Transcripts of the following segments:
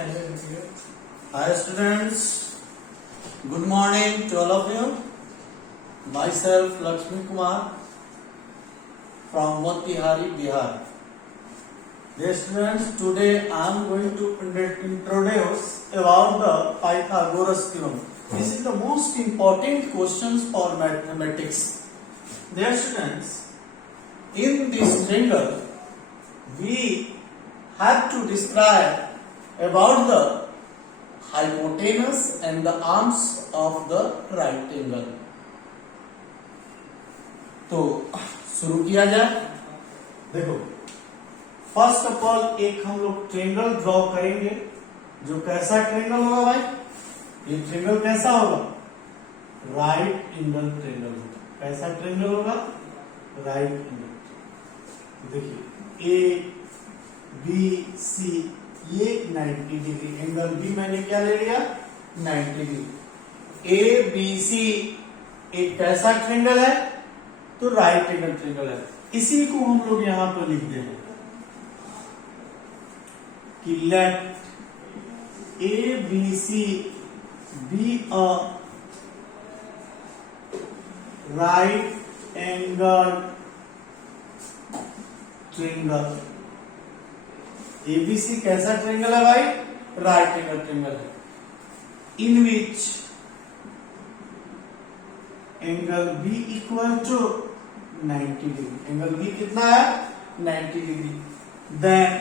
Hi students, good morning to all of you. Myself Lakshmi Kumar from Motihari, Bihar. Dear students, today I am going to introduce about the Pythagoras theorem. This is the most important questions for mathematics. Dear students, in this triangle we have to describe about the hypotenuse and the arms of the right angle. तो शुरू किया जाए। देखो, first of all एक हम लोग triangle draw करेंगे। जो कैसा ट्रायंगल होगा भाई? ये ट्रायंगल कैसा होगा? राइट एंगल ट्रायंगल होगा। कैसा ट्रायंगल होगा? Right angle. देखिए ए बी सी, ये 90 डिग्री एंगल भी मैंने क्या ले लिया? 90 डिग्री। ए बी सी एक कैसा ट्रायंगल है? तो राइट एंगल ट्रायंगल है। इसी को हम लोग यहां पर लिखते हैं कि let A B C be a right angle triangle. ABC कैसा ट्रायंगल है भाई? राइट एंगल ट्रायंगल है। In which angle B equal to 90 degree. Angle B कितना है? 90 degree. Then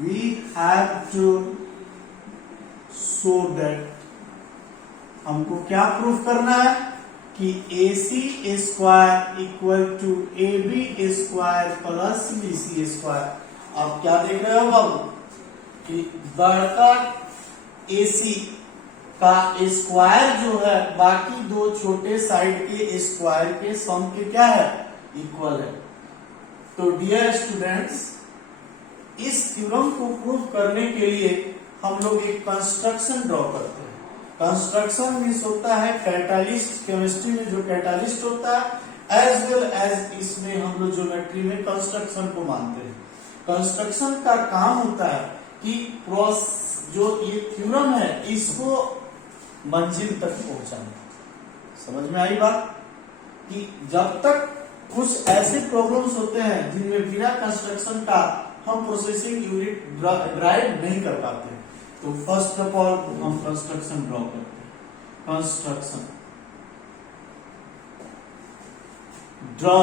we have to show that, हमको क्या प्रूफ करना है कि AC square equal to AB square plus BC square. आप क्या देख रहे हो बाबू कि बड़का AC का स्क्वायर जो है बाकी दो छोटे साइड के स्क्वायर के सम के क्या है? इक्वल है। तो डियर स्टूडेंट्स, इस थ्योरम को प्रूव करने के लिए हम लोग एक कंस्ट्रक्शन ड्रॉ करते हैं। कंस्ट्रक्शन मीन्स होता है कैटालिस्ट। केमिस्ट्री में जो कैटालिस्ट होता है एज वेल एज इसमें हम लोग ज्योमेट्री में कंस्ट्रक्शन को मानते हैं। कंस्ट्रक्शन का काम होता है कि जो ये थ्योरम है इसको मंजिल तक पहुंचाना। समझ में आई बात? कि जब तक कुछ ऐसे प्रॉब्लम्स होते हैं जिनमें बिना कंस्ट्रक्शन का हम प्रोसेसिंग यूनिट ड्राइव नहीं कर पाते, तो फर्स्ट ऑफ ऑल हम कंस्ट्रक्शन ड्रॉ करते हैं। Construction draw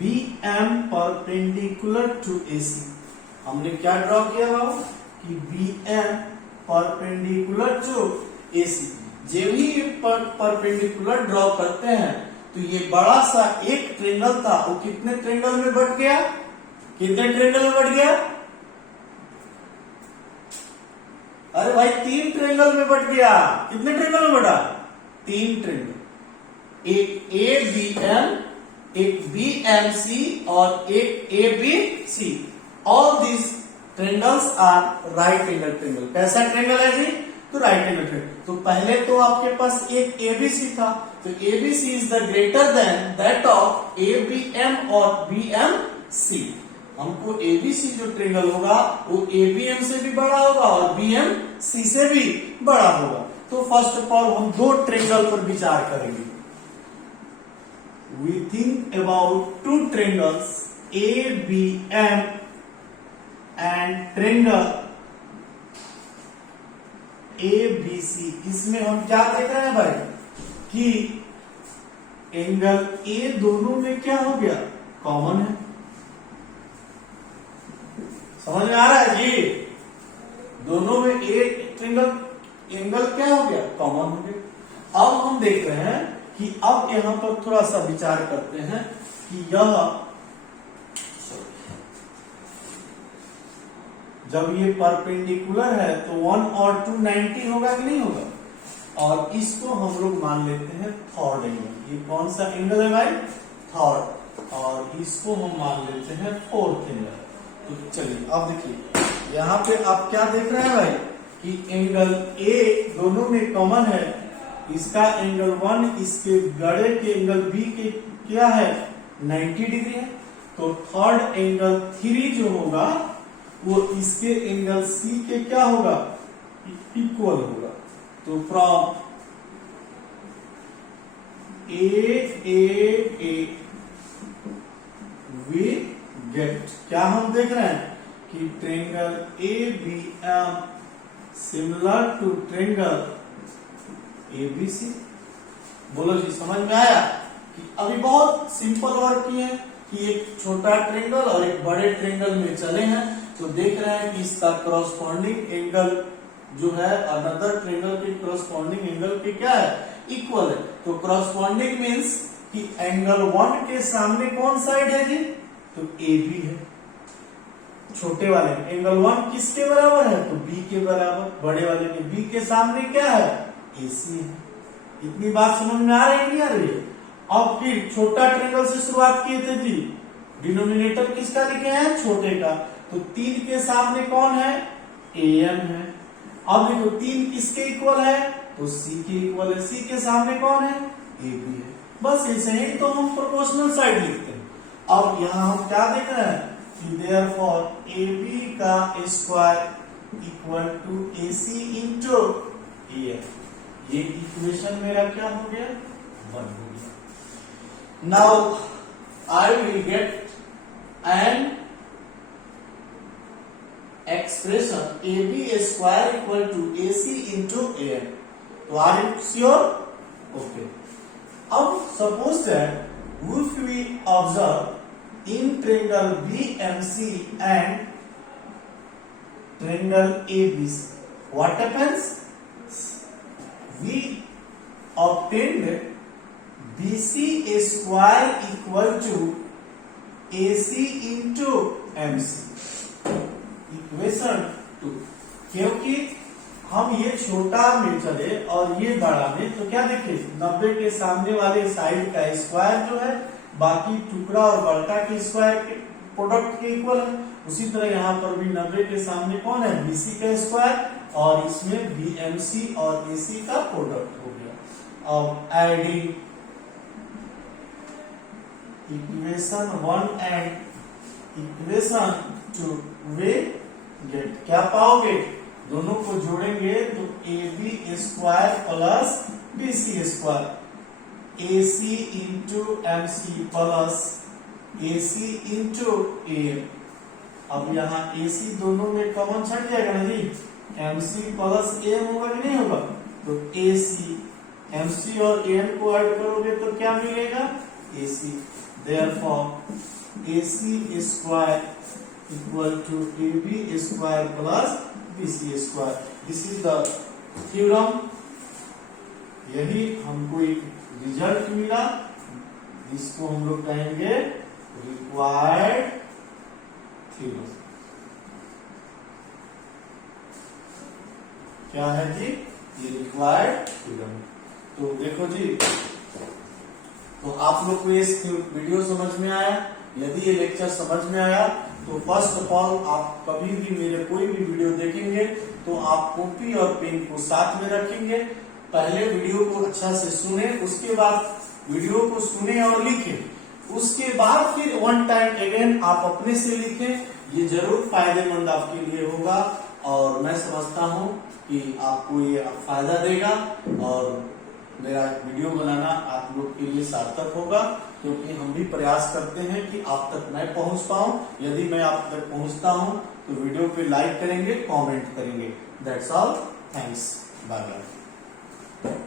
BM perpendicular to AC। हमने क्या ड्रॉ किया बाबू कि BM परपेंडिकुलर टू AC। जब भी परपेंडिकुलर ड्रॉ करते हैं तो ये बड़ा सा एक ट्रायंगल था, वो कितने ट्रायंगल में बट गया? कितने ट्रायंगल में बट गया? अरे भाई 3 ट्रायंगल में बट गया। कितने ट्रायंगल में बटा? 3 ट्रायंगल। एक ABM, एक BMC और एक ABC। All this triangles are right angle triangle. कैसा ट्रायंगल है जी? तो राइट एंगल ट्रायंगल। तो पहले तो आपके पास एक ABC था, तो ABC is the greater than that of ABM और BMC। हमको ABC जो ट्रायंगल होगा वो ABM से भी बड़ा होगा और BMC से भी बड़ा होगा। तो फर्स्ट ऑफ ऑल हम दो ट्रायंगल पर विचार करेंगे। We think about two triangles ABM and triangle ABC। इसमें हम क्या देख रहे हैं भाई कि एंगल A दोनों में क्या हो गया? कॉमन है। समझ में आ रहा है जी? दोनों में एक ट्रायंगल एंगल क्या हो गया? कॉमन हो गया। अब हम देख रहे हैं कि अब यहां पर थोड़ा सा विचार करते हैं कि यह जब ये परपेंडिकुलर है तो 1 और 2 90 होगा कि नहीं होगा? और इसको हम लोग मान लेते हैं थर्ड एंगल। ये कौन सा एंगल है भाई? थर्ड। और इसको हम मान लेते हैं फोर्थ एंगल। तो चलिए अब देखिए यहाँ पे आप क्या देख रहे हैं भाई कि एंगल A दोनों में कॉमन है। इसका एंगल 1 इसके गड़े के एंगल B के क्या है? 90 डिग्री है। तो थर्ड एंगल 3 जो होगा वो इसके एंगल सी के क्या होगा, इक्वल होगा। तो फ्रॉम ए वी गेट, क्या हम देख रहे हैं कि triangle A B M similar to triangle A B C. बोलो जी, समझ में आया कि अभी बहुत सिंपल वर्क किए हैं कि एक छोटा ट्रेंगल और एक बड़े ट्रेंगल में चले हैं, तो देख रहे हैं कि इसका करॉस्पॉन्डिंग एंगल जो है अनदर ट्रेंगल के करॉस्पॉन्डिंग एंगल के क्या है, इक्वल है। तो करॉस्पॉन्डिंग मींस कि एंगल 1 के सामने कौन साइड है जी, तो ए बी है। छोटे वाले एंगल 1 किसके बराबर है, तो बी के बराबर। बड़े वाले में बी के सामने क्या है, ए सी है। इतनी बात समझ में आ रही है, नहीं आ रही है? अब फिर छोटा ट्रेंगल से शुरुआत किए थे जी, डिनोमिनेटर किसका लिखे हैं, छोटे का। तो 3 के सामने कौन है, ए एम है। अब देखो 3 किसके इक्वल है, तो सी के इक्वल है। सी के सामने कौन है, ए बी है। बस ऐसे ही तो हम प्रोपोर्शनल साइड लिखते हैं। अब यहाँ हम क्या देख रहे हैं कि देयरफॉर ए बी का square equal to A C into A F. ये इक्वेशन मेरा क्या हो गया, 1 हो गया। Now I will get an expression A B square equal to A C into A F. तो आर यू श्योर, ओके। अब suppose that if we observe in triangle BMC and triangle ABC, what happens? We obtained BC square equal to AC into MC, equation 2। क्योंकि हम ये छोटा में चले और ये बड़ा में, तो क्या देखे 90 के सामने वाले साइड का स्क्वायर जो है बाकी टुकड़ा और बड़का के स्क्वायर के प्रोडक्ट के इक्वल है। उसी तरह यहाँ पर भी 90 के सामने कौन है, बीसी का स्क्वायर, और इसमें बीएमसी और एसी का प्रोडक्ट हो गया। अब adding equation 1 and equation 2 we get, क्या पाओगे, दोनों को जोड़ेंगे तो A B square plus B C square, A C into M C plus A C into A. अब यहाँ ए सी दोनों में कॉमन छट जाएगा ना जी, एम सी प्लस ए होगा कि नहीं होगा, तो ए सी एम सी और ए एम को ऐड करोगे तो क्या मिलेगा, A C. Therefore A C square equal to A B square plus BC square. This is the theorem. यही हमको एक रिजल्ट मिला, जिसको हम लोग कहेंगे रिक्वायर्ड थ्योरम। क्या है जी, ये रिक्वायर्ड थ्योरम। तो देखो जी, तो आप लोग को ये वीडियो समझ में आया। यदि ये लेक्चर समझ में आया तो फर्स्ट ऑफ ऑल आप कभी भी मेरे कोई भी वीडियो देखेंगे तो आप कॉपी और पेन को साथ में रखेंगे। पहले वीडियो को अच्छा से सुने, उसके बाद वीडियो को सुने और लिखें, उसके बाद फिर 1 टाइम अगेन आप अपने से लिखें। ये जरूर फायदेमंद आपके लिए होगा और मैं समझता हूँ कि आपको ये फायदा देगा और मेरा वीडियो बनाना आप लोग के लिए सार्थक होगा, क्योंकि हम भी प्रयास करते हैं कि आप तक मैं पहुंच पाऊं। यदि मैं आप तक पहुंचता हूं तो वीडियो पे लाइक करेंगे, कमेंट करेंगे। That's all, thanks, bye bye.